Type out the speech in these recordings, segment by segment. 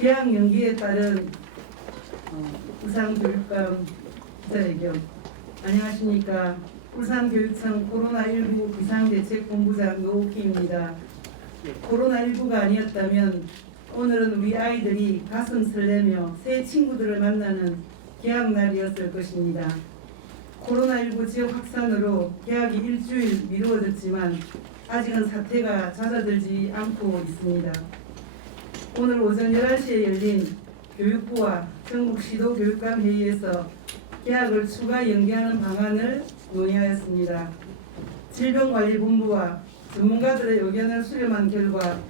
개학 연기에 따른 울산교육감 기자회견. 안녕하십니까. 울산교육청 코로나19 비상대책본부장 노옥희입니다. 코로나19가 아니었다면 오늘은 우리 아이들이 가슴 설레며 새 친구들을 만나는 개학날이었을 것입니다. 코로나19 지역 확산으로 개학이 일주일 미루어졌지만 아직은 사태가 잦아들지 않고 있습니다. 오늘 오전 11시에 열린 교육부와 전국 시도교육감 회의에서 개학을 추가 연기하는 방안을 논의하였습니다. 질병관리본부와 전문가들의 의견을 수렴한 결과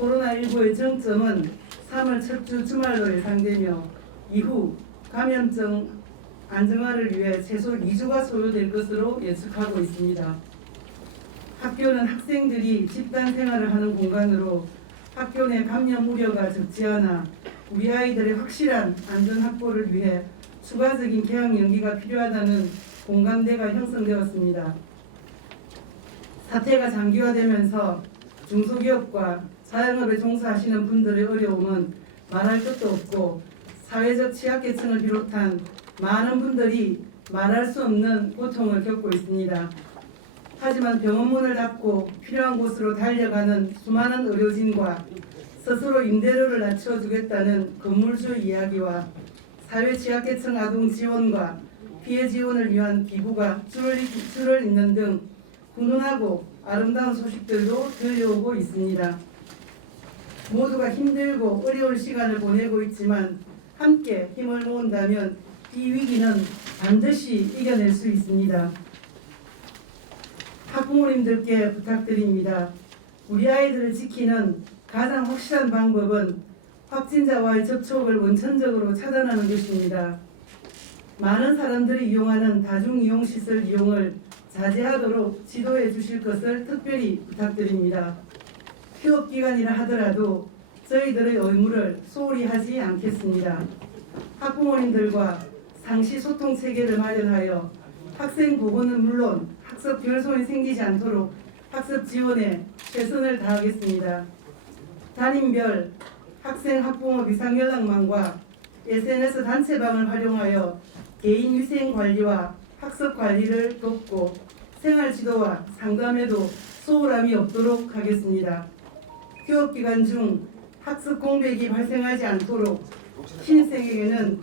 코로나19의 정점은 3월 첫 주 주말로 예상되며 이후 감염증 안정화를 위해 최소 2주가 소요될 것으로 예측하고 있습니다. 학교는 학생들이 집단 생활을 하는 공간으로 학교 내 감염 우려가 적지 않아 우리 아이들의 확실한 안전 확보를 위해 추가적인 개학 연기가 필요하다는 공감대가 형성되었습니다. 사태가 장기화되면서 중소기업과 자영업에 종사하시는 분들의 어려움은 말할 것도 없고 사회적 취약계층을 비롯한 많은 분들이 말할 수 없는 고통을 겪고 있습니다. 하지만 병원 문을 닫고 필요한 곳으로 달려가는 수많은 의료진과 스스로 임대료를 낮춰주겠다는 건물주 이야기와 사회 취약계층 아동 지원과 피해 지원을 위한 기부가 줄을 잇는 등 훈훈하고 아름다운 소식들도 들려오고 있습니다. 모두가 힘들고 어려운 시간을 보내고 있지만 함께 힘을 모은다면 이 위기는 반드시 이겨낼 수 있습니다. 학부모님들께 부탁드립니다. 우리 아이들을 지키는 가장 확실한 방법은 확진자와의 접촉을 원천적으로 차단하는 것입니다. 많은 사람들이 이용하는 다중이용시설 이용을 자제하도록 지도해 주실 것을 특별히 부탁드립니다. 휴업기간이라 하더라도 저희들의 의무를 소홀히 하지 않겠습니다. 학부모님들과 상시 소통 체계를 마련하여 학생 보건은 물론 학습 결손이 생기지 않도록 학습 지원에 최선을 다하겠습니다. 담임별 학생 학부모 비상연락망과 SNS 단체방을 활용하여 개인위생 관리와 학습 관리를 돕고 생활지도와 상담에도 소홀함이 없도록 하겠습니다. 휴업기간 중 학습 공백이 발생하지 않도록 신입생에게는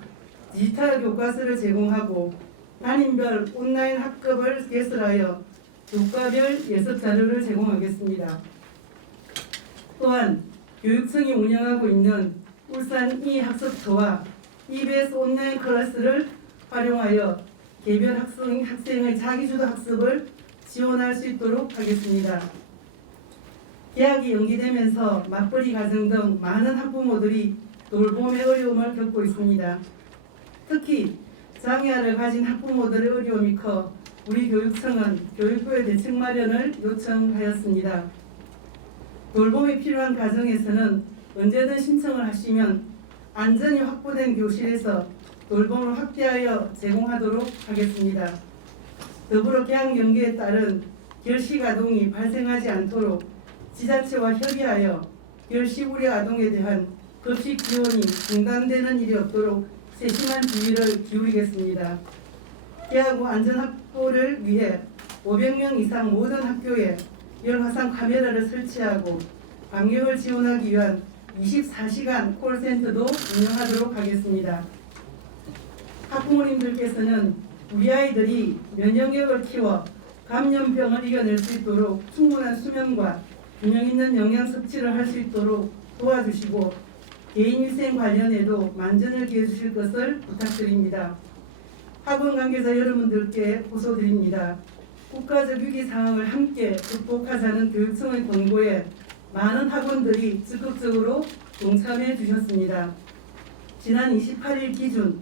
디지털 교과서를 제공하고 담임별 온라인 학급을 개설하여 교과별 예습 자료를 제공하겠습니다. 또한 교육청이 운영하고 있는 울산 이학습터와 EBS 온라인 클래스를 활용하여 개별 학생의 자기주도 학습을 지원할 수 있도록 하겠습니다. 개학이 연기되면서 맞벌이 가정 등 많은 학부모들이 돌봄의 어려움을 겪고 있습니다. 특히 장애아를 가진 학부모들의 어려움이 커 우리 교육청은 교육부의 대책 마련을 요청하였습니다. 돌봄이 필요한 가정에서는 언제든 신청을 하시면 안전이 확보된 교실에서 돌봄을 확대하여 제공하도록 하겠습니다. 더불어 개학 연기에 따른 결식 아동이 발생하지 않도록 지자체와 협의하여 결식 우려 아동에 대한 급식 지원이 중단되는 일이 없도록 세심한 주의를 기울이겠습니다. 개학 후 안전 확보를 위해 500명 이상 모든 학교에 열화상 카메라를 설치하고 방역을 지원하기 위한 24시간 콜센터도 운영하도록 하겠습니다. 학부모님들께서는 우리 아이들이 면역력을 키워 감염병을 이겨낼 수 있도록 충분한 수면과 균형 있는 영양 섭취를 할 수 있도록 도와주시고 개인위생 관련해도 만전을 기해 주실 것을 부탁드립니다. 학원 관계자 여러분들께 호소드립니다. 국가적 위기 상황을 함께 극복하자는 교육청의 권고에 많은 학원들이 적극적으로 동참해 주셨습니다. 지난 28일 기준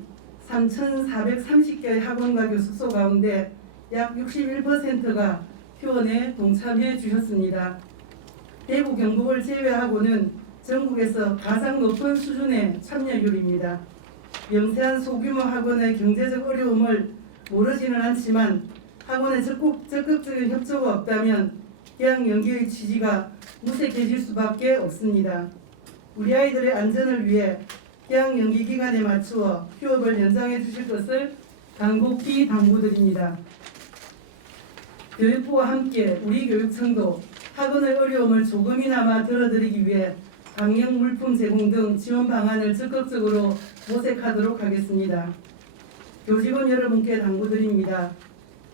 3,430개의 학원과 교습소 가운데 약 61%가 휴원에 동참해 주셨습니다. 대구 경북을 제외하고는 전국에서 가장 높은 수준의 참여율입니다. 명세한 소규모 학원의 경제적 어려움을 모르지는 않지만 학원의 적극적인 협조가 없다면 개학 연기의 취지가 무색해질 수밖에 없습니다. 우리 아이들의 안전을 위해 개학 연기 기간에 맞추어 휴업을 연장해 주실 것을 간곡히 당부드립니다. 교육부와 함께 우리 교육청도 학원의 어려움을 조금이나마 덜어드리기 위해 방역 물품 제공 등 지원 방안을 적극적으로 모색하도록 하겠습니다. 교직원 여러분께 당부드립니다.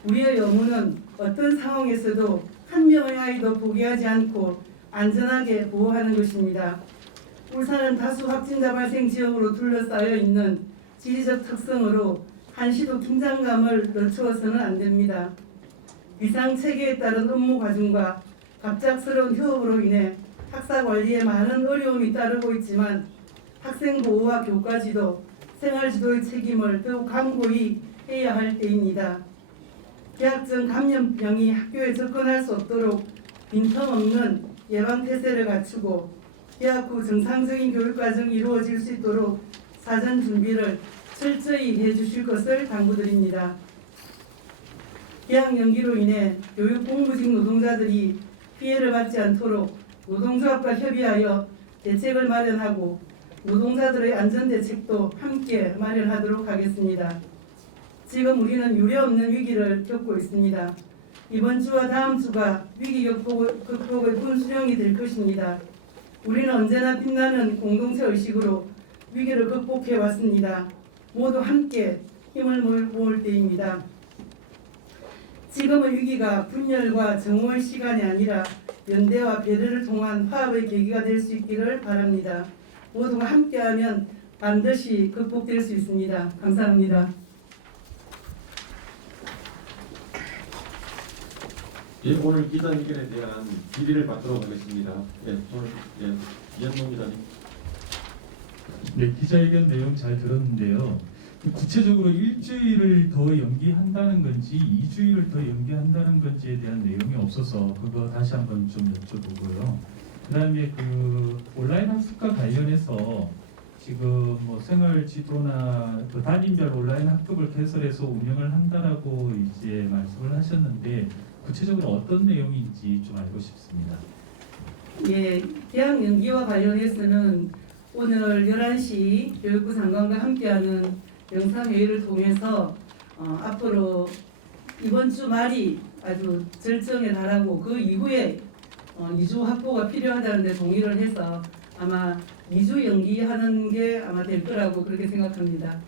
우리의 의무는 어떤 상황에서도 한 명의 아이도 포기하지 않고 안전하게 보호하는 것입니다. 울산은 다수 확진자 발생 지역으로 둘러싸여 있는 지리적 특성으로 한시도 긴장감을 늦추어서는 안 됩니다. 비상체계에 따른 업무 과중과 갑작스러운 휴업으로 인해 학사 관리에 많은 어려움이 따르고 있지만 학생 보호와 교과 지도, 생활 지도의 책임을 더욱 강고히 해야 할 때입니다. 계약전 감염병이 학교에 접근할 수 없도록 빈틈없는 예방태세를 갖추고 개학 후 정상적인 교육과정이 이루어질 수 있도록 사전 준비를 철저히 해주실 것을 당부드립니다. 개학 연기로 인해 교육 공무직 노동자들이 피해를 받지 않도록 노동조합과 협의하여 대책을 마련하고 노동자들의 안전대책도 함께 마련하도록 하겠습니다. 지금 우리는 유례없는 위기를 겪고 있습니다. 이번 주와 다음 주가 위기 극복의 분수령이 될 것입니다. 우리는 언제나 빛나는 공동체 의식으로 위기를 극복해 왔습니다. 모두 함께 힘을 모을 때입니다. 지금의 위기가 분열과 정오의 시간이 아니라 연대와 배려를 통한 화합의 계기가 될 수 있기를 바랍니다. 모두가 함께하면 반드시 극복될 수 있습니다. 감사합니다. 예, 오늘 기자회견에 대한 질의를 받도록 하겠습니다. 이현동 기자님. 네, 기자회견 내용 잘 들었는데요. 구체적으로 일주일을 더 연기한다는 건지 2주일을 더 연기한다는 건지에 대한 내용이 없어서 그거 다시 한번 좀 여쭤보고요. 그다음에 그 온라인 학습과 관련해서 지금 뭐 생활 지도나 그 단임별 온라인 학급을 개설해서 운영을 한다라고 이제 말씀을 하셨는데 구체적으로 어떤 내용인지 좀 알고 싶습니다. 예, 개학 연기와 관련해서는 오늘 11시 교육부 장관과 함께하는 영상회의를 통해서 앞으로 이번 주 말이 아주 절정에 달하고 그 이후에 2주 확보가 필요하다는 데 동의를 해서 아마 2주 연기하는 게 아마 될 거라고 그렇게 생각합니다.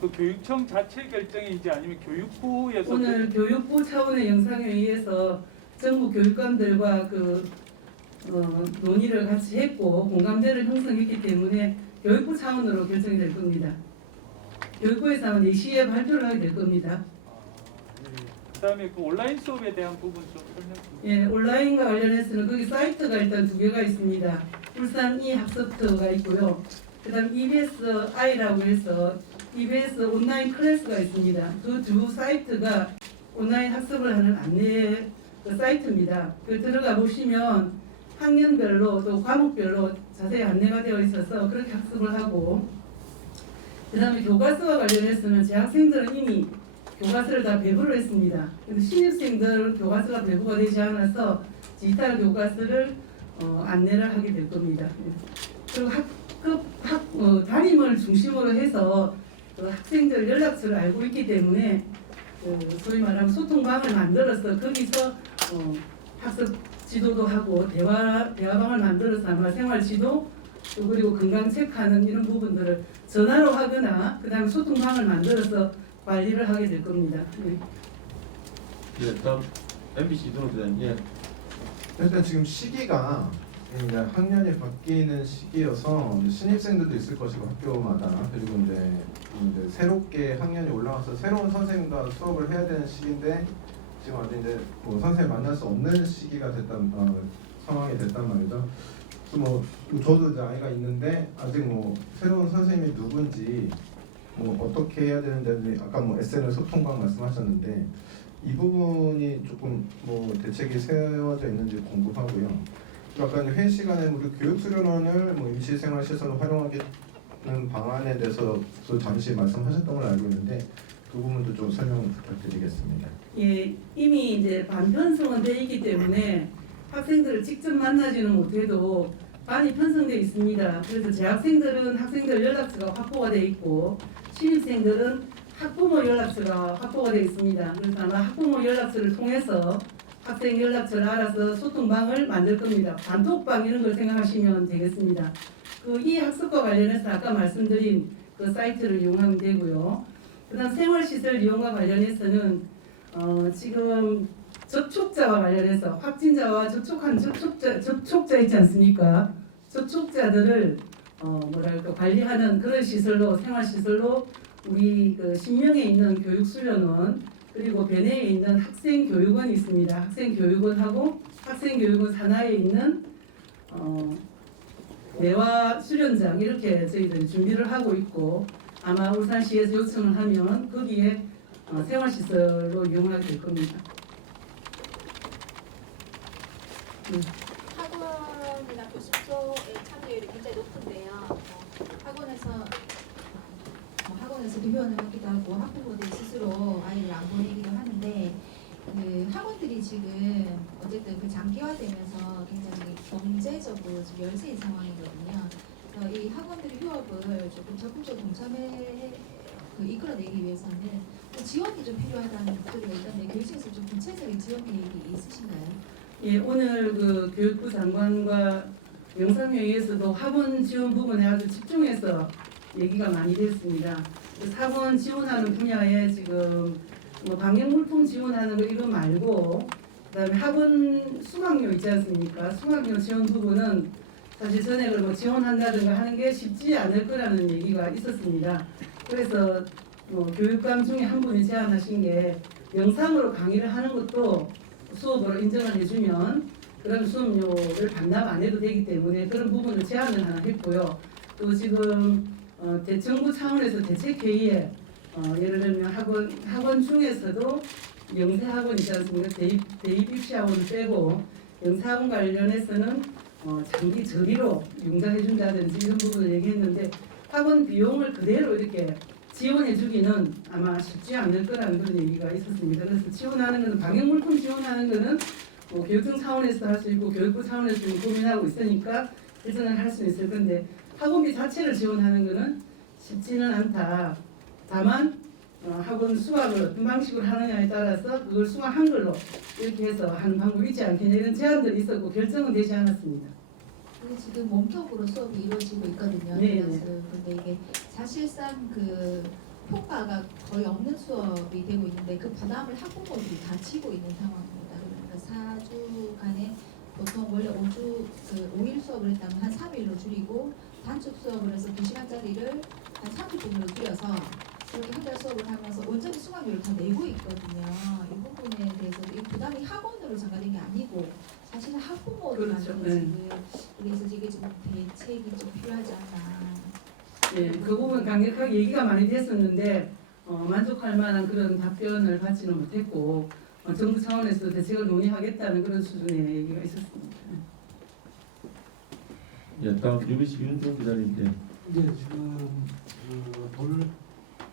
그 교육청 자체 결정인지 아니면 교육부에서 오늘 교육부 차원의 영상회의에서 전국 교육감들과 논의를 같이 했고 공감대를 형성했기 때문에 교육부 차원으로 결정이 될 겁니다. 교육부에서 아마 4시에 발표를 하게 될 겁니다. 그다음에 그 온라인 수업에 대한 부분 좀 설명 좀. 예, 온라인과 관련해서는 거기 사이트가 일단 2개가 있습니다. 울산 이학서트가 있고요. 그다음 EBS I라고 해서 EBS 온라인 클래스가 있습니다. 그 두 사이트가 온라인 학습을 하는 안내 사이트입니다. 그 들어가 보시면 학년별로 또 과목별로 자세히 안내가 되어 있어서 그렇게 학습을 하고, 그 다음에 교과서와 관련해서는 재학생들은 이미 교과서를 다 배부를 했습니다. 근데 신입생들은 교과서가 배부가 되지 않아서 디지털 교과서를 안내를 하게 될 겁니다. 그리고 담임을 중심으로 해서 학생들 연락처를 알고 있기 때문에 소위 말하면 소통방을 만들어서 거기서 학습 지도도 하고 대화방을 만들어서 아마 생활 지도 또 그리고 건강 체크하는 이런 부분들을 전화로 하거나 그다음에 소통방을 만들어서 관리를 하게 될 겁니다. 네. 예, 다음 MBC 이동호 기자님. 예. 일단 지금 시기가 이제 학년이 바뀌는 시기여서 이제 신입생들도 있을 것이고 학교마다, 그리고 이제 새롭게 학년이 올라와서 새로운 선생님과 수업을 해야 되는 시기인데 지금 아직 이제 뭐 선생님 만날 수 없는 시기가 상황이 됐단 말이죠. 그래서 뭐 저도 이제 아이가 있는데 아직 뭐 새로운 선생님이 누군지 뭐 어떻게 해야 되는지, 아까 뭐 SNS 소통방 말씀하셨는데 이 부분이 조금 뭐 대책이 세워져 있는지 궁금하고요. 아까 회의 시간에 우리 교육수련원을 뭐 임시생활시설로 활용하는 방안에 대해서 또 잠시 말씀하셨던 걸 알고 있는데 그 부분도 좀 설명 부탁드리겠습니다. 예, 이미 이제 반편성은 돼 있기 때문에 학생들을 직접 만나지는 못해도 반이 편성되어 있습니다. 그래서 재학생들은 학생들 연락처가 확보가 되어 있고 신입생들은 학부모 연락처가 확보가 되어 있습니다. 그래서 아마 학부모 연락처를 통해서 학생 연락처를 알아서 소통방을 만들 겁니다. 단톡방 이런 걸 생각하시면 되겠습니다. 그 이 학습과 관련해서 아까 말씀드린 그 사이트를 이용하면 되고요. 그다음 생활시설 이용과 관련해서는 지금 접촉자와 관련해서 확진자와 접촉한 접촉자 있지 않습니까? 접촉자들을 관리하는 그런 시설로 생활시설로 우리 그 신명에 있는 교육수련원 그리고 변해에 있는 학생교육원이 있습니다. 학생교육원하고 학생교육원 산하에 있는 내와 수련장 이렇게 저희들이 준비를 하고 있고 아마 울산시에서 요청을 하면 거기에 생활시설로 이용하게 될 겁니다. 학원이나 교습소의 참여율이 굉장히 높은데요. 학원에서 비교하는 것 같기도 하고 학부모들 스스로 아이를 안 보내기도 하는데 그 학원들이 지금 어쨌든 그 장기화되면서 굉장히 경제적으로 지금 열세인 상황이거든요. 그래서 이 학원들의 휴업을 조금 적극적으로 동참해 이끌어내기 위해서는 지원이 좀 필요하다는 목소리가 있던데 교육청에서 좀 구체적인 지원 계획이 있으신가요? 예, 오늘 그 교육부 장관과 영상회의에서도 학원 지원 부분에 아주 집중해서 얘기가 많이 됐습니다. 그래서 학원 지원하는 분야에 지금 뭐 방역물품 지원하는 거 이거 말고 그다음에 학원 수강료 있지 않습니까? 수강료 지원 부분은 사실 전액을 뭐 지원한다든가 하는 게 쉽지 않을 거라는 얘기가 있었습니다. 그래서 교육감 중에 한 분이 제안하신 게 영상으로 강의를 하는 것도 수업으로 인정을 해주면 그런 수업료를 반납 안 해도 되기 때문에 그런 부분을 제안을 하나 했고요. 또 지금 정부 차원에서 대책회의에 예를 들면 학원 중에서도 영세학원 있지 않습니까? 대입 입시 학원을 빼고 영세학원 관련해서는 장기 저비로 융자해준다든지 이런 부분을 얘기했는데 학원 비용을 그대로 이렇게 지원해주기는 아마 쉽지 않을 거라는 그런 얘기가 있었습니다. 그래서 지원하는 것은 방역물품 지원하는 것은 교육청 차원에서 할 수 있고 교육부 차원에서 지금 고민하고 있으니까 개선을 할 수 있을 건데 학원비 자체를 지원하는 것은 쉽지는 않다. 다만 학원 수학을 어떤 방식으로 하느냐에 따라서 그걸 수강한 걸로 이렇게 해서 하는 방법이 있지 않겠냐 이런 제안들이 있었고 결정은 되지 않았습니다. 근데 지금 몸통으로 수업이 이루어지고 있거든요. 네, 그런데 이게 사실상 그 효과가 거의 없는 수업이 되고 있는데 그 부담을 학부모들이 다 지고 있는 상황입니다. 그러니까 4주간에 보통 원래 5일 수업을 했다면 한 3일로 줄이고 단축 수업을 해서 2시간짜리를 한 30분으로 줄여서 그렇게 한 달 수업을 하면서 온전히 수강료를 다 내고 있거든요. 이 부분에 대해서 이 부담이 학원으로 전가된 게 아니고 사실은 학부모들한테 그렇죠. 네. 지금 그래서 이게 좀 대책이 좀 필요하지 않나. 예, 그 부분 강력하게 얘기가 많이 됐었는데 만족할 만한 그런 답변을 받지는 못했고 정부 차원에서 대책을 논의하겠다는 그런 수준의 얘기가 있었습니다. 예, 다음 UBC 윤종 기자님께. 이제 지금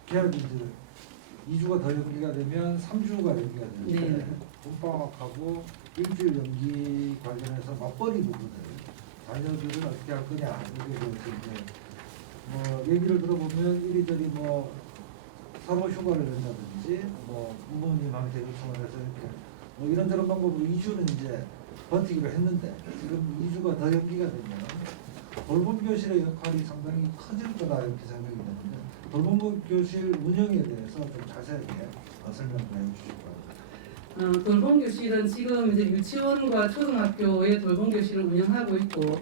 계약이 이제 2주가 더 연기가 되면 3주가 연기가 되는데 네. 봄방학하고 일주일 연기 관련해서 맞벌이 부분을 자녀들을 어떻게 할 거냐 이게 이제 얘기를 들어보면 이리저리 서로 휴가를 낸다든지 부모님한테 요청을 해서 이렇게 이런저런 방법으로 2주는 이제 버티기로 했는데 지금 2주가 더 연기가 되면 돌봄 교실의 역할이 상당히 커질 거다 이렇게 생각이 되는데 돌봄 교실 운영에 대해서 좀 자세하게 설명을 해주실 거예요. 돌봄 교실은 지금 이제 유치원과 초등학교의 돌봄 교실을 운영하고 있고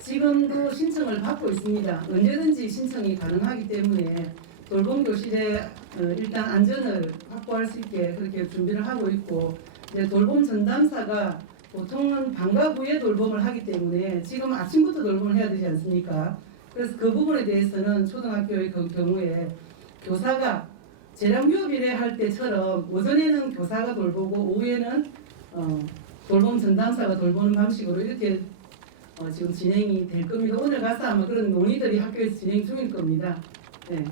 지금도 신청을 받고 있습니다. 언제든지 신청이 가능하기 때문에 돌봄 교실에 일단 안전을 확보할 수 있게 그렇게 준비를 하고 있고 이제 돌봄 전담사가 보통은 방과 후에 돌봄을 하기 때문에 지금 아침부터 돌봄을 해야 되지 않습니까? 그래서 그 부분에 대해서는 초등학교의 그 경우에 교사가 재량교비례 할 때처럼 오전에는 교사가 돌보고 오후에는 돌봄 전담사가 돌보는 방식으로 이렇게 지금 진행이 될 겁니다. 오늘 가서 아마 그런 논의들이 학교에서 진행 중일 겁니다. 네.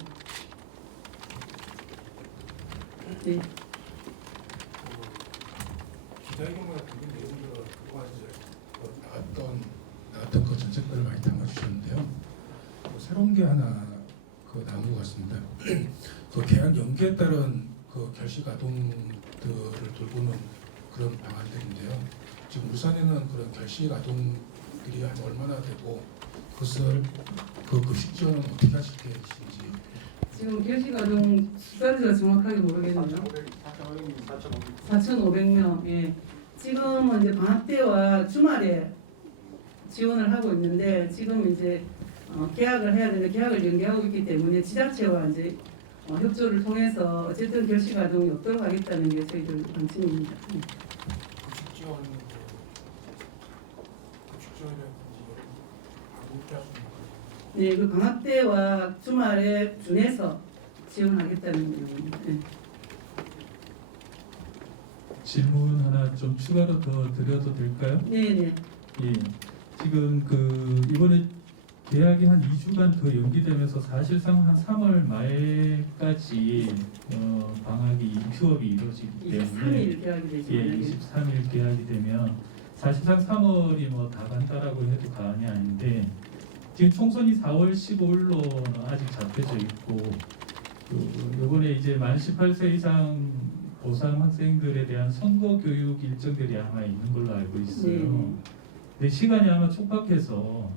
네. 기자회견 같은 게 내용들을 갖고 이제 나왔던 그 정책들을 새로운 게 하나 그 나온 것 같습니다. 그 계약 연기에 따른 그 결식 아동들을 돌보는 그런 방안들인데요. 지금 울산에는 그런 결식 아동들이 한 얼마나 되고 그것을 그 급식 지원은 어떻게 하실 계획이신지. 지금 결식아동 숫자를 정확하게 모르겠네요. 4,500명. 예. 지금은 이제 방학 때와 주말에 지원을 하고 있는데 지금 이제 계약을 해야 되는데 계약을 연기하고 있기 때문에 지자체와 이제 협조를 통해서 어쨌든 결식 아동이 없도록 하겠다는 게 저희들 방침입니다. 예. 급식 지원이라든지 아동께 할 수 있는 네, 그 방학 때와 주말에 준해서 지원하겠다는 내용입니다. 네. 질문 하나 좀 추가로 더 드려도 될까요? 네, 네. 예. 지금 그 이번에 계약이 한 2주간 더 연기되면서 사실상 한 3월 말까지 방학이 휴업이 이루어지기 때문에 23일 계약이 되죠. 예, 23일 계약이 되면 사실상 3월이 뭐 다 간다라고 해도 과언이 아닌데 지금 총선이 4월 15일로 아직 잡혀져 있고 이번에 이제 만 18세 이상 고3 학생들에 대한 선거 교육 일정들이 아마 있는 걸로 알고 있어요. 네. 근데 시간이 아마 촉박해서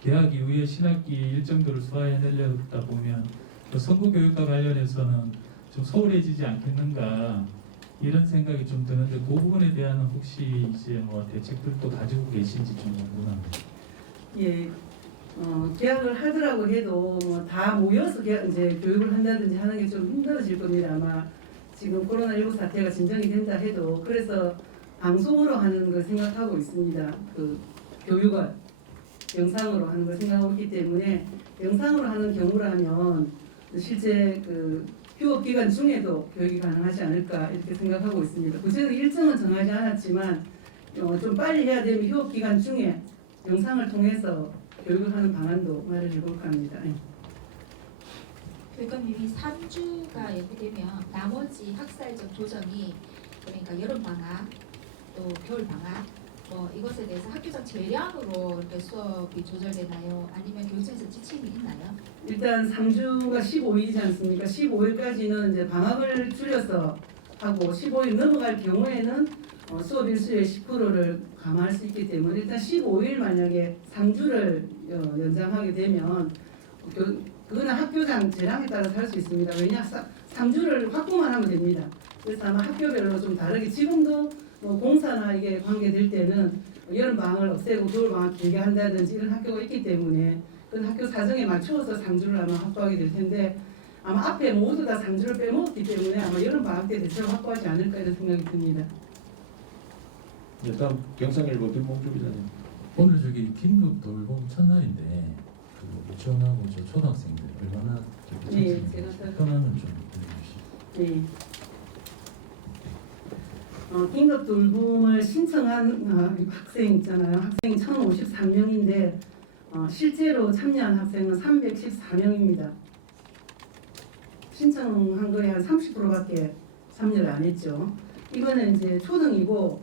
개학 이후에 신학기 일정들을 소화해내려다 보면 그 선거 교육과 관련해서는 좀 소홀해지지 않겠는가 이런 생각이 좀 드는데 그 부분에 대한 혹시 이제 뭐 대책들도 가지고 계신지 좀 궁금합니다. 예. 계약을 하더라고 해도 뭐 다 모여서 이제 교육을 한다든지 하는 게 좀 힘들어질 겁니다. 아마 지금 코로나19 사태가 진정이 된다 해도 그래서 방송으로 하는 걸 생각하고 있습니다. 그 교육을 영상으로 하는 걸 생각하고 있기 때문에 영상으로 하는 경우라면 실제 그 휴업 기간 중에도 교육이 가능하지 않을까 이렇게 생각하고 있습니다. 구체적 일정은 정하지 않았지만 좀 빨리 해야 되면 휴업 기간 중에 영상을 통해서 교육을 하는 방안도 마련해 볼까 합니다. 예. 교육감님이 3주가 연기되면 나머지 학사일정 조정이 그러니까 여름 방학 또 겨울 방학 뭐 이것에 대해서 학교장 재량으로 이렇게 수업이 조절되나요? 아니면 교육청에서 지침이 있나요? 일단 3주가 15일이지 않습니까? 15일까지는 이제 방학을 줄여서 하고 15일 넘어갈 경우에는 수업 일수의 10%를 감안할 수 있기 때문에 일단 15일 만약에 3주를 연장하게 되면 그거는 학교장 재량에 따라서 할 수 있습니다. 왜냐 3주를 확보만 하면 됩니다. 그래서 아마 학교별로 좀 다르게 지금도 뭐 공사나 이게 관계될 때는 여름 방학을 없애고 겨울 방학 길게 한다든지 이런 학교가 있기 때문에 그런 학교 사정에 맞추어서 3주를 아마 확보하게 될 텐데 아마 앞에 모두 다 3주를 빼먹었기 때문에 아마 여름 방학 때 대체로 확보하지 않을까 이런 생각이 듭니다. 다음 경상일보 김봉주 기자님. 오늘 저기 긴급 돌봄 첫날인데 그 유치원하고 저 초등학생들 얼마나 네, 제가 현황을 좀 알려주시죠. 네. 긴급 돌봄을 신청한 학생 있잖아요. 학생이 1,053명인데 실제로 참여한 학생은 314명입니다. 신청한 거에 한 30%밖에 참여를 안 했죠. 이거는 이제 초등이고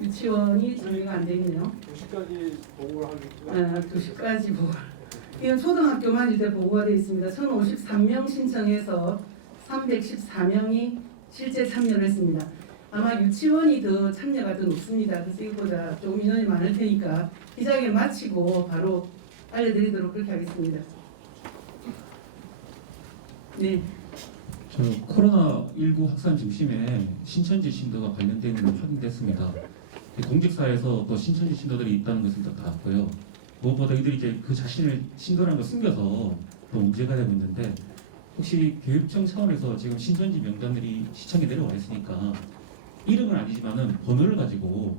유치원이 정리가 안 돼 있네요. 2시까지 보고를 하는 2시까지 보고. 이건 초등학교만 이제 보고가 되어 있습니다. 1,053명 신청해서 314명이 실제 참여를 했습니다. 아마 유치원이 더 참여가 더 높습니다. 그래서 이거보다 조금 인원이 많을 테니까 기자회견 마치고 바로 알려드리도록 그렇게 하겠습니다. 네. 저 코로나19 확산 중심에 신천지 신도가 관련된 건 확인됐습니다. 공직사에서 또 신천지 신도들이 있다는 것을 다 봤고요. 무엇보다 이들이 이제 그 자신을 신도라는 걸 숨겨서 또 문제가 되고 있는데 혹시 교육청 차원에서 지금 신천지 명단들이 시청에 내려와 있으니까 이름은 아니지만은 번호를 가지고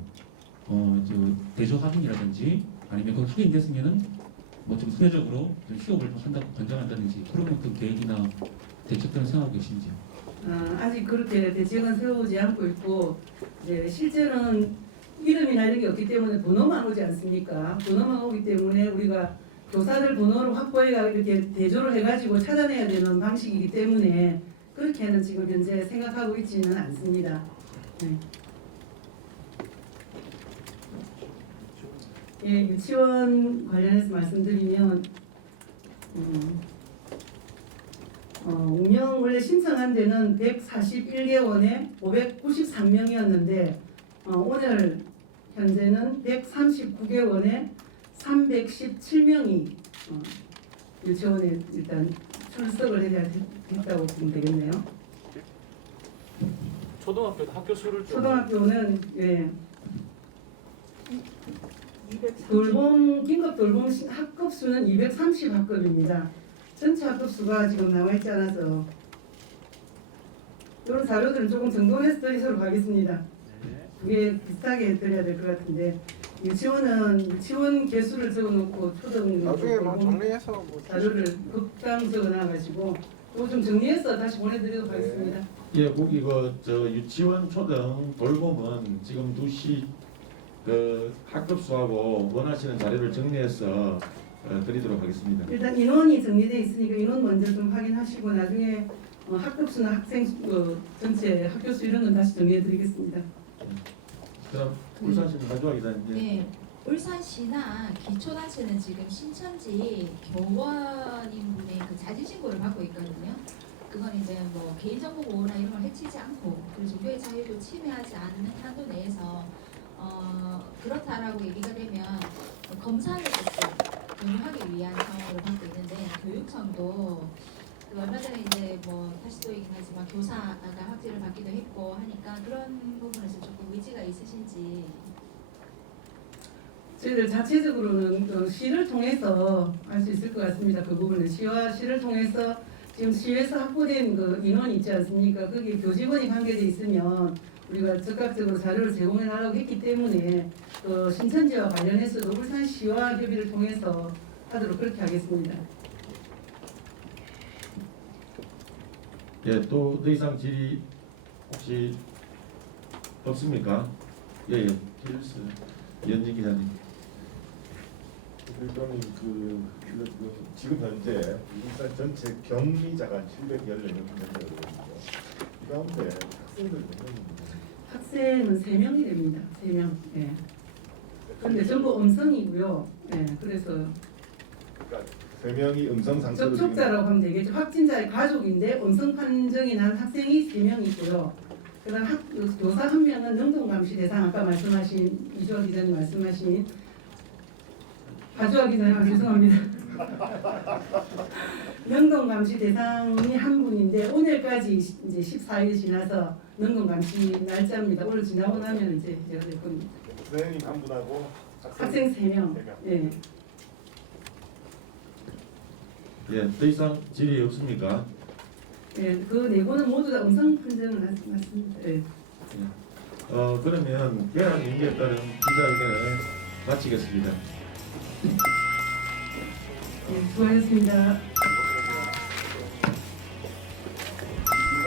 저 대조 확인이라든지 아니면 그 확인됐으면은 뭐 좀 순회적으로 좀 휴업을 한다고 권장한다든지 그런 어떤 계획이나 대책들은 생각하고 계신지요? 아직 그렇게 대책은 세우지 않고 있고 이제 실제로는 이름이나 이런 게 없기 때문에 번호만 오지 않습니까? 번호만 오기 때문에 우리가 교사들 번호를 확보해가 이렇게 대조를 해가지고 찾아내야 되는 방식이기 때문에 그렇게는 지금 현재 생각하고 있지는 않습니다. 네. 예, 유치원 관련해서 말씀드리면 운영 원래 신청한 데는 141개원에 593명이었는데 오늘 현재는 139개원에 317명이 유치원에 일단 출석을 해야 했다고 보면 되겠네요. 초등학교 학교 수를 좀 초등학교는 예, 돌봄 긴급 돌봄 학급 수는 230학급입니다. 전체 학급 수가 지금 나와 있지 않아서 이런 자료들은 조금 정돈해서 드리도록 하겠습니다. 네. 그게 비슷하게 드려야 될 것 같은데 유치원은 유치원 개수를 적어놓고 초등 나중에 뭐 돌봄 정리해서 뭐 자료를 극당 적어놔가지고 그거 좀 정리해서 다시 보내드리도록 하겠습니다. 예, 거기 저 유치원 초등 돌봄은 지금 2시 그 학급 수하고 원하시는 자료를 정리해서 드리도록 하겠습니다. 일단 인원이 정리되어 있으니까 인원 먼저 좀 확인하시고 나중에 학급 수나 학생 수, 전체 학교 수 이런 건 다시 정리해드리겠습니다. 그럼 울산시 가져와 기자님. 예. 네, 울산시나 기초단체는 지금 신천지 교원인분의 그 자진 신고를 받고 있거든요. 그건 이제 뭐 개인정보 보호나 이런 걸 해치지 않고 그리고 종교의 자유도 침해하지 않는 한도 내에서 그렇다라고 얘기가 되면 검사를 교육하기 위한 상황을 받고 있는데 교육청도 그 얼마 전에 이제 뭐 다시 또 얘기는 하지만 교사가 확진을 받기도 했고 하니까 그런 부분에서 조금 의지가 있으신지. 저희들 자체적으로는 그 시를 통해서 할 수 있을 것 같습니다. 그 부분은 시를 통해서 지금 시에서 확보된 그 인원이 있지 않습니까? 거기에 교직원이 관계돼 있으면 우리가 적극적으로 자료를 제공해 나가고 했기 때문에 그 신천지와 관련해서도 울산시와 협의를 통해서 하도록 그렇게 하겠습니다. 예, 또 더 이상 질의 혹시 없습니까? 예, 예. 필수 이현진 기자님. 일단은 지금 현재 울산 전체 격리자가 714명 정도 되거든요. 이 가운데 학생들 몇 명입니다. 학생은 3명이 됩니다. 3명. 예. 그런데 전부 음성이고요. 예. 그래서 그러니까 3명이 음성 상태로 접촉자라고 하면 되겠죠. 확진자의 가족인데 음성 판정이 난 학생이 3명 있고요. 그다음 교사 1명은 능동감시 대상 아까 말씀하신 이주아 기자님 말씀하신 가주아 기자님 죄송합니다. 능동감시 대상이 한 분인데 오늘까지 이제 14일 지나서 능동감시 날짜입니다. 오늘 지나고 나면 이제 제가 될 겁니다. 선생님 한 분하고 학생 3명. 예. 예, 더 이상 질의 없습니까? 예, 그 네 분은 모두 다 음성 판정을 맞습니다. 예. 그러면 계약 연기에 따른 기자회견을 마치겠습니다. 예, 수고하셨습니다.